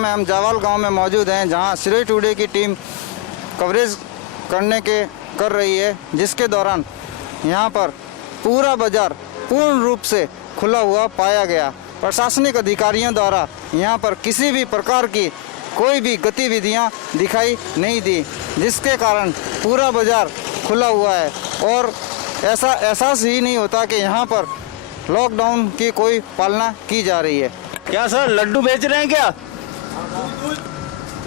समय हम जावाल गांव में मौजूद हैं, जहां सिरोही टुडे की टीम कवरेज कर रही है, जिसके दौरान यहां पर पूरा बाजार पूर्ण रूप से खुला हुआ पाया गया। प्रशासनिक अधिकारियों द्वारा यहां पर किसी भी प्रकार की कोई भी गतिविधियां दिखाई नहीं दी, जिसके कारण पूरा बाजार खुला हुआ है और ऐसा एहसास ही नहीं होता कि यहाँ पर लॉकडाउन की कोई पालना की जा रही है। क्या सर लड्डू बेच रहे हैं क्या?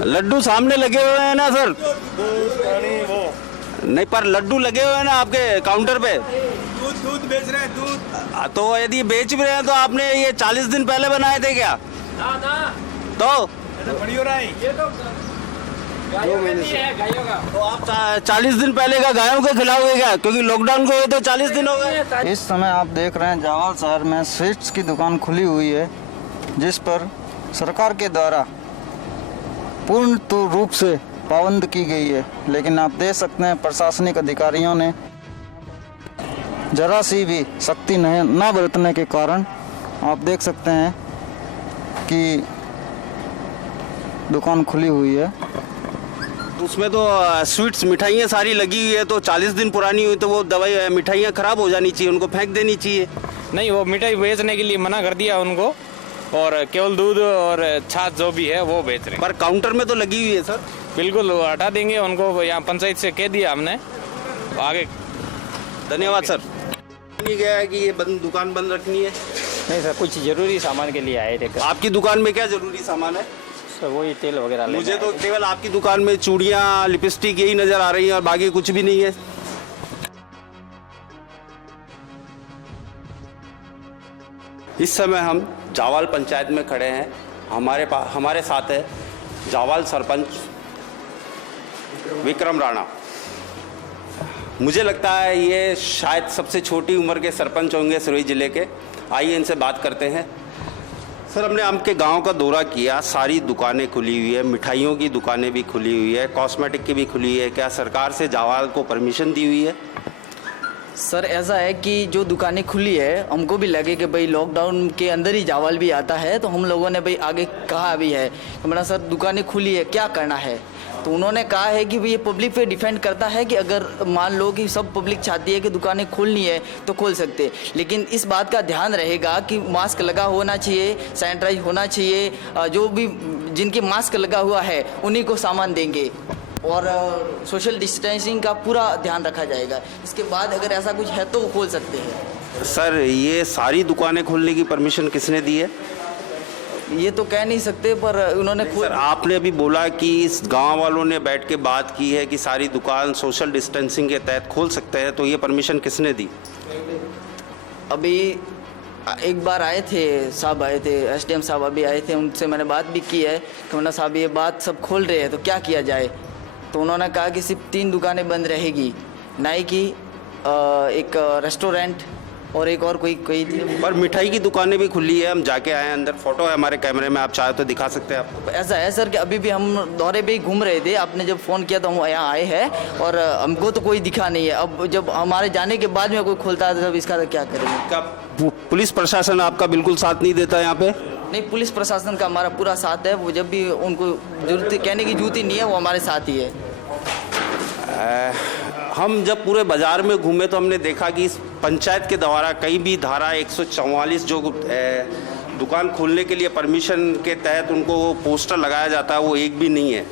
लड्डू सामने लगे हुए हैं ना सर? नहीं, पर लड्डू लगे हुए हैं ना आपके काउंटर पे। दूध बेच रहे हैं, दूध। तो यदि बेच भी रहे हैं तो आपने ये 40 दिन पहले बनाए थे क्या? तो बड़ी हो रहा है ये तो 2 महीने से तो आप 40 दिन पहले का गायों के खिलाओ क्या? क्योंकि लॉकडाउन को हुए तो 40 दिन हो गए। इस समय आप देख रहे हैं जावाल शहर में स्वीट्स की दुकान खुली हुई है, जिस पर सरकार के द्वारा पूर्ण रूप से पाबंद की गई है। लेकिन आप देख सकते हैं प्रशासनिक अधिकारियों ने जरा सी भी सख्ती न बरतने के कारण आप देख सकते हैं कि दुकान खुली हुई है। उसमें तो स्वीट्स मिठाइयाँ सारी लगी हुई है, तो 40 दिन पुरानी हुई तो वो दवाई मिठाइयाँ खराब हो जानी चाहिए, उनको फेंक देनी चाहिए। नहीं, वो मिठाई बेचने के लिए मना कर दिया उनको, और केवल दूध और छाछ जो भी है वो बेच रहे हैं। पर काउंटर में तो लगी हुई है सर। बिल्कुल, वो हटा देंगे उनको, यहाँ पंचायत से कह दिया हमने आगे। धन्यवाद सर। नहीं गया है कि ये दुकान बंद रखनी है? नहीं सर, कुछ जरूरी सामान के लिए आए थे। आपकी दुकान में क्या जरूरी सामान है? सर वही तेल वगैरह। मुझे तो केवल आपकी दुकान में चूड़ियाँ, लिपस्टिक यही नजर आ रही है और बाकी कुछ भी नहीं है। इस समय हम जावाल पंचायत में खड़े हैं। हमारे साथ है जावाल सरपंच विक्रम राणा। मुझे लगता है ये शायद सबसे छोटी उम्र के सरपंच होंगे सिरोही जिले के। आइए इनसे बात करते हैं। सर, हमने आपके गांव का दौरा किया, सारी दुकानें खुली हुई है, मिठाइयों की दुकानें भी खुली हुई है, कॉस्मेटिक की भी खुली हुई है। क्या सरकार से जावाल को परमिशन दी हुई है? सर ऐसा है कि जो दुकानें खुली है, हमको भी लगे कि भाई लॉकडाउन के अंदर ही जावाल भी आता है, तो हम लोगों ने भाई आगे कहा भी है कि मेरा सर दुकानें खुली है, क्या करना है। तो उन्होंने कहा है कि भाई ये पब्लिक पे डिपेंड करता है कि अगर मान लो कि सब पब्लिक चाहती है कि दुकानें खोलनी है तो खोल सकते, लेकिन इस बात का ध्यान रहेगा कि मास्क लगा होना चाहिए, सैनिटाइज होना चाहिए। जो भी जिनके मास्क लगा हुआ है उन्हीं को सामान देंगे और सोशल डिस्टेंसिंग का पूरा ध्यान रखा जाएगा। इसके बाद अगर ऐसा कुछ है तो वो खोल सकते हैं। सर, ये सारी दुकानें खोलने की परमिशन किसने दी है? ये तो कह नहीं सकते, पर उन्होंने सर, आपने अभी बोला कि इस गांव वालों ने बैठ के बात की है कि सारी दुकान सोशल डिस्टेंसिंग के तहत खोल सकते हैं, तो ये परमिशन किसने दी? अभी एक बार आए थे साहब, आए थे SDM साहब अभी आए थे, उनसे मैंने बात भी की है कि मना साहब ये बात सब खोल रहे हैं तो क्या किया जाए। तो उन्होंने कहा कि सिर्फ 3 दुकानें बंद रहेगी, नाई की, एक रेस्टोरेंट और एक और कोई थी। पर मिठाई की दुकानें भी खुली है, हम जाके आए हैं, अंदर फोटो है हमारे कैमरे में, आप चाहे तो दिखा सकते हैं आप। ऐसा है सर कि अभी भी हम दौरे पे ही घूम रहे थे, आपने जब फ़ोन किया तो हम यहाँ आए हैं और हमको तो कोई दिखा नहीं है। अब जब हमारे जाने के बाद में कोई खोलता है तब इसका क्या करेंगे। क्या पुलिस प्रशासन आपका बिल्कुल साथ नहीं देता यहाँ पे? नहीं, पुलिस प्रशासन का हमारा पूरा साथ है। वो जब भी उनको जरूरत कहने की जरूरत ही नहीं है, वो हमारे साथ ही है। हम जब पूरे बाजार में घूमे तो हमने देखा कि इस पंचायत के द्वारा कहीं भी धारा 144 जो दुकान खोलने के लिए परमिशन के तहत उनको पोस्टर लगाया जाता है, वो एक भी नहीं है।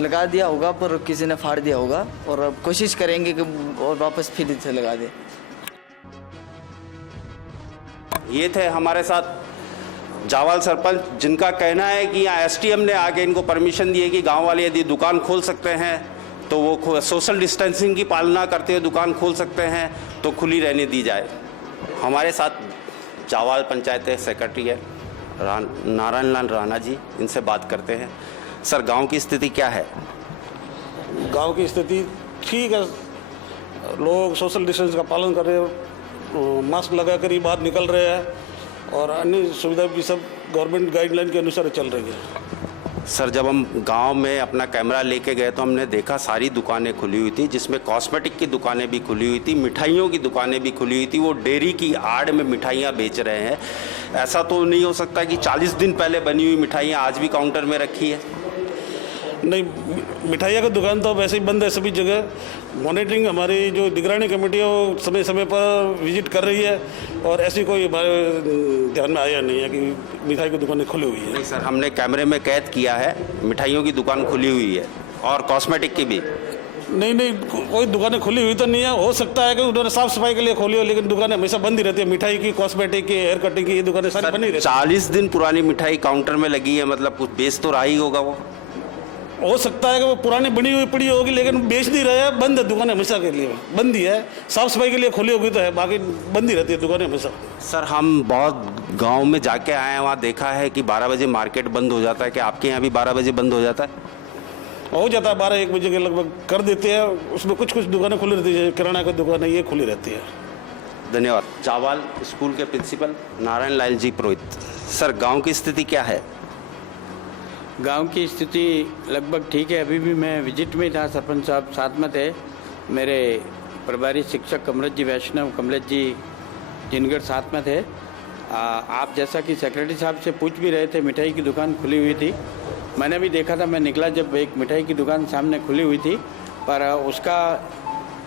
लगा दिया होगा पर किसी ने फाड़ दिया होगा, और अब कोशिश करेंगे कि और वापस फिर से लगा दे। ये थे हमारे साथ जावाल सरपंच, जिनका कहना है कि यहाँ SDM ने आके इनको परमिशन दी है कि गांव वाले यदि दुकान खोल सकते हैं तो वो सोशल डिस्टेंसिंग की पालना करते हुए दुकान खोल सकते हैं, तो खुली रहने दी जाए। हमारे साथ जावाल पंचायत सेक्रेटरी है नारायण लाल राणा जी, इनसे बात करते हैं। सर, गांव की स्थिति क्या है? गांव की स्थिति ठीक है, लोग सोशल डिस्टेंस का पालन कर रहे हैं, मास्क लगा कर ही बाहर निकल रहे हैं और अन्य सुविधा भी सब गवर्नमेंट गाइडलाइन के अनुसार चल रही है। सर जब हम गांव में अपना कैमरा लेके गए तो हमने देखा सारी दुकानें खुली हुई थी, जिसमें कॉस्मेटिक की दुकानें भी खुली हुई थी, मिठाइयों की दुकानें भी खुली हुई थी। वो डेयरी की आड़ में मिठाइयाँ बेच रहे हैं। ऐसा तो नहीं हो सकता कि 40 दिन पहले बनी हुई मिठाइयाँ आज भी काउंटर में रखी है? नहीं, मिठाइयों का दुकान तो वैसे ही बंद है सभी जगह। मॉनिटरिंग हमारी जो निगरानी कमेटी है वो समय समय पर विजिट कर रही है और ऐसी कोई हमारे ध्यान में आया नहीं है कि मिठाई की दुकानें खुली हुई है। नहीं सर, हमने कैमरे में कैद किया है, मिठाइयों की दुकान खुली हुई है और कॉस्मेटिक की भी। नहीं, कोई दुकानें खुली हुई तो नहीं है। हो सकता है कि उन्होंने साफ सफाई के लिए खोली हो, लेकिन दुकानें हमेशा बंद ही रहती है। मिठाई की, कॉस्मेटिक की, हेयर कटिंग की, ये दुकानें सारी बंद ही रहती 40 दिन पुरानी मिठाई काउंटर में लगी है, मतलब कुछ बेच तो रहा ही होगा वो। हो सकता है कि वो पुरानी बनी हुई पड़ी होगी, लेकिन बेच नहीं रहे हैं। बंद है दुकानें हमेशा के लिए, बंद ही है। साफ सफाई के लिए खोली होगी तो है, बाकी बंद ही रहती है दुकानें हमेशा। सर हम बहुत गांव में जाके आए हैं, वहाँ देखा है कि 12 बजे मार्केट बंद हो जाता है। कि आपके यहाँ भी 12 बजे बंद हो जाता है? हो जाता है, 12-1 बजे के लगभग कर देते हैं। उसमें कुछ दुकानें खुली रहती है, किराना की दुकानें ये खुली रहती है। धन्यवाद। जावाल स्कूल के प्रिंसिपल नारायण लाल जी पुरोहित। सर गांव की स्थिति क्या है? गांव की स्थिति लगभग ठीक है। अभी भी मैं विजिट में था, सरपंच साहब साथ में थे, मेरे प्रभारी शिक्षक कमलेश जी वैष्णव, कमलेश जी जिनगढ़ साथ में थे। आप जैसा कि सेक्रेटरी साहब से पूछ भी रहे थे, मिठाई की दुकान खुली हुई थी। मैंने भी देखा था, मैं निकला जब एक मिठाई की दुकान सामने खुली हुई थी, पर उसका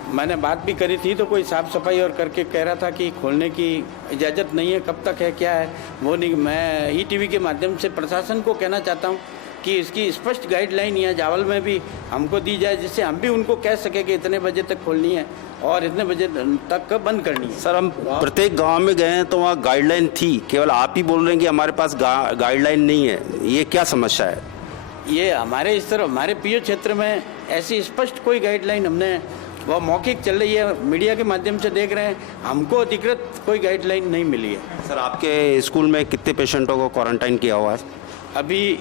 मैंने बात भी करी थी तो कोई साफ़ सफाई और करके कह रहा था कि खोलने की इजाज़त नहीं है, कब तक है, क्या है वो नहीं। मैं ईटीवी के माध्यम से प्रशासन को कहना चाहता हूँ कि इसकी स्पष्ट गाइडलाइन यहाँ जावल में भी हमको दी जाए, जिससे हम भी उनको कह सके कि इतने बजे तक खोलनी है और इतने बजे तक बंद करनी है। सर हम प्रत्येक गांव में गए हैं तो वहाँ गाइडलाइन थी, केवल आप ही बोल रहे हैं कि हमारे पास गाइडलाइन नहीं है। ये क्या समस्या है? ये हमारे इस तरह हमारे पीओ क्षेत्र में ऐसी स्पष्ट कोई गाइडलाइन हमने, वह मौखिक चल रही है, मीडिया के माध्यम से देख रहे हैं, हमको अधिकृत कोई गाइडलाइन नहीं मिली है। सर आपके स्कूल में कितने पेशेंटों को क्वारंटाइन किया हुआ है? अभी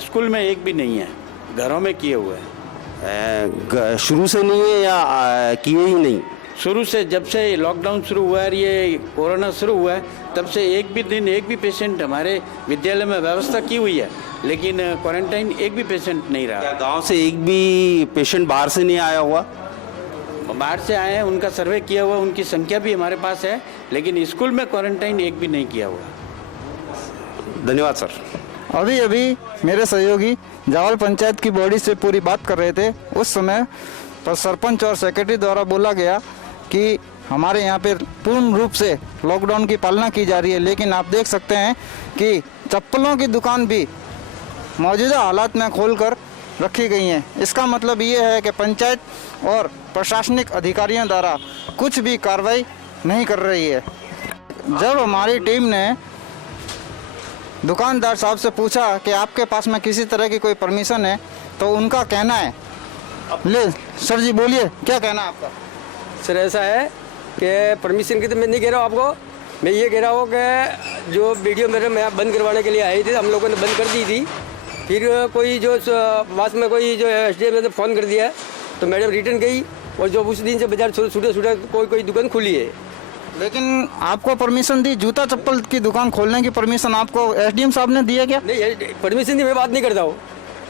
स्कूल में एक भी नहीं है, घरों में किए हुए हैं। शुरू से नहीं है या किए ही नहीं? शुरू से, जब से लॉकडाउन शुरू हुआ है, ये कोरोना शुरू हुआ है, तब से एक भी दिन एक भी पेशेंट हमारे विद्यालय में व्यवस्था की हुई है, लेकिन क्वारंटाइन एक भी पेशेंट नहीं रहा। क्या गांव से एक भी पेशेंट बाहर से नहीं आया हुआ? बाहर से आए हैं, उनका सर्वे किया हुआ, उनकी संख्या भी हमारे पास है, लेकिन स्कूल में क्वारंटाइन एक भी नहीं किया हुआ। धन्यवाद सर। अभी अभी मेरे सहयोगी जावल पंचायत की बॉडी से पूरी बात कर रहे थे। उस समय पर सरपंच और सेक्रेटरी द्वारा बोला गया कि हमारे यहाँ पे पूर्ण रूप से लॉकडाउन की पालना की जा रही है, लेकिन आप देख सकते हैं कि चप्पलों की दुकान भी मौजूदा हालात में खोलकर रखी गई हैं। इसका मतलब ये है कि पंचायत और प्रशासनिक अधिकारियों द्वारा कुछ भी कार्रवाई नहीं कर रही है। जब हमारी टीम ने दुकानदार साहब से पूछा कि आपके पास में किसी तरह की कोई परमिशन है, तो उनका कहना है, ले सर जी बोलिए क्या कहना है आपका? सर ऐसा है कि परमिशन की तो मैं नहीं कह रहा हूँ आपको, मैं ये कह रहा हूँ कि जो वीडियो मेरे में बंद करवाने के लिए आई थी, हम लोगों ने बंद कर दी थी। फिर कोई जो पास में कोई जो SDM ने फ़ोन कर दिया, तो मैडम रिटर्न गई और जो उस दिन से बाजार छूटे कोई दुकान खुली है। लेकिन आपको परमिशन दी, जूता चप्पल की दुकान खोलने की परमिशन आपको SDM साहब ने दी है क्या? नहीं, परमिशन की मैं बात नहीं करता हूँ।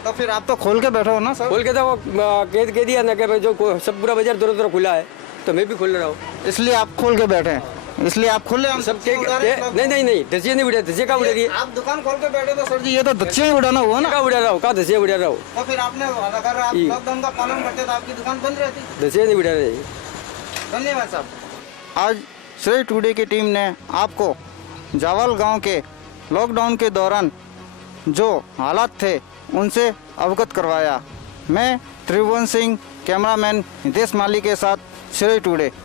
तो फिर आप तो खोल के बैठो ना सर। खोल के था वो कह दिया ना कि जो सब पूरा बाजार दोनों खुला है, तो मैं भी खोल रहा हूँ। इसलिए आप खोल के बैठे हैं, इसलिए आप खुले हम सब नहीं धसिया नहीं उड़ा, धसिया कहाँ उड़ा रही है? आप दुकान खोल के बैठे तो सर जी ये तो धसिया ही उड़ाना हुआ ना। कहाँ उड़ा रहा हूँ, कहाँ धसिया उड़ा रहा हूँ? तो फिर आपने अगर आप लॉकडाउन का पालन करते तो आपकी दुकान बंद रहती। धसिया नहीं उड़ा रही। धन्यवाद साहब। आज श्रेय टुडे की टीम ने आपको जावल गांव के लॉकडाउन के दौरान जो हालात थे उनसे अवगत करवाया। मैं त्रिभुवन सिंह, कैमरामैन नितेश माली के साथ श्रेय टुडे।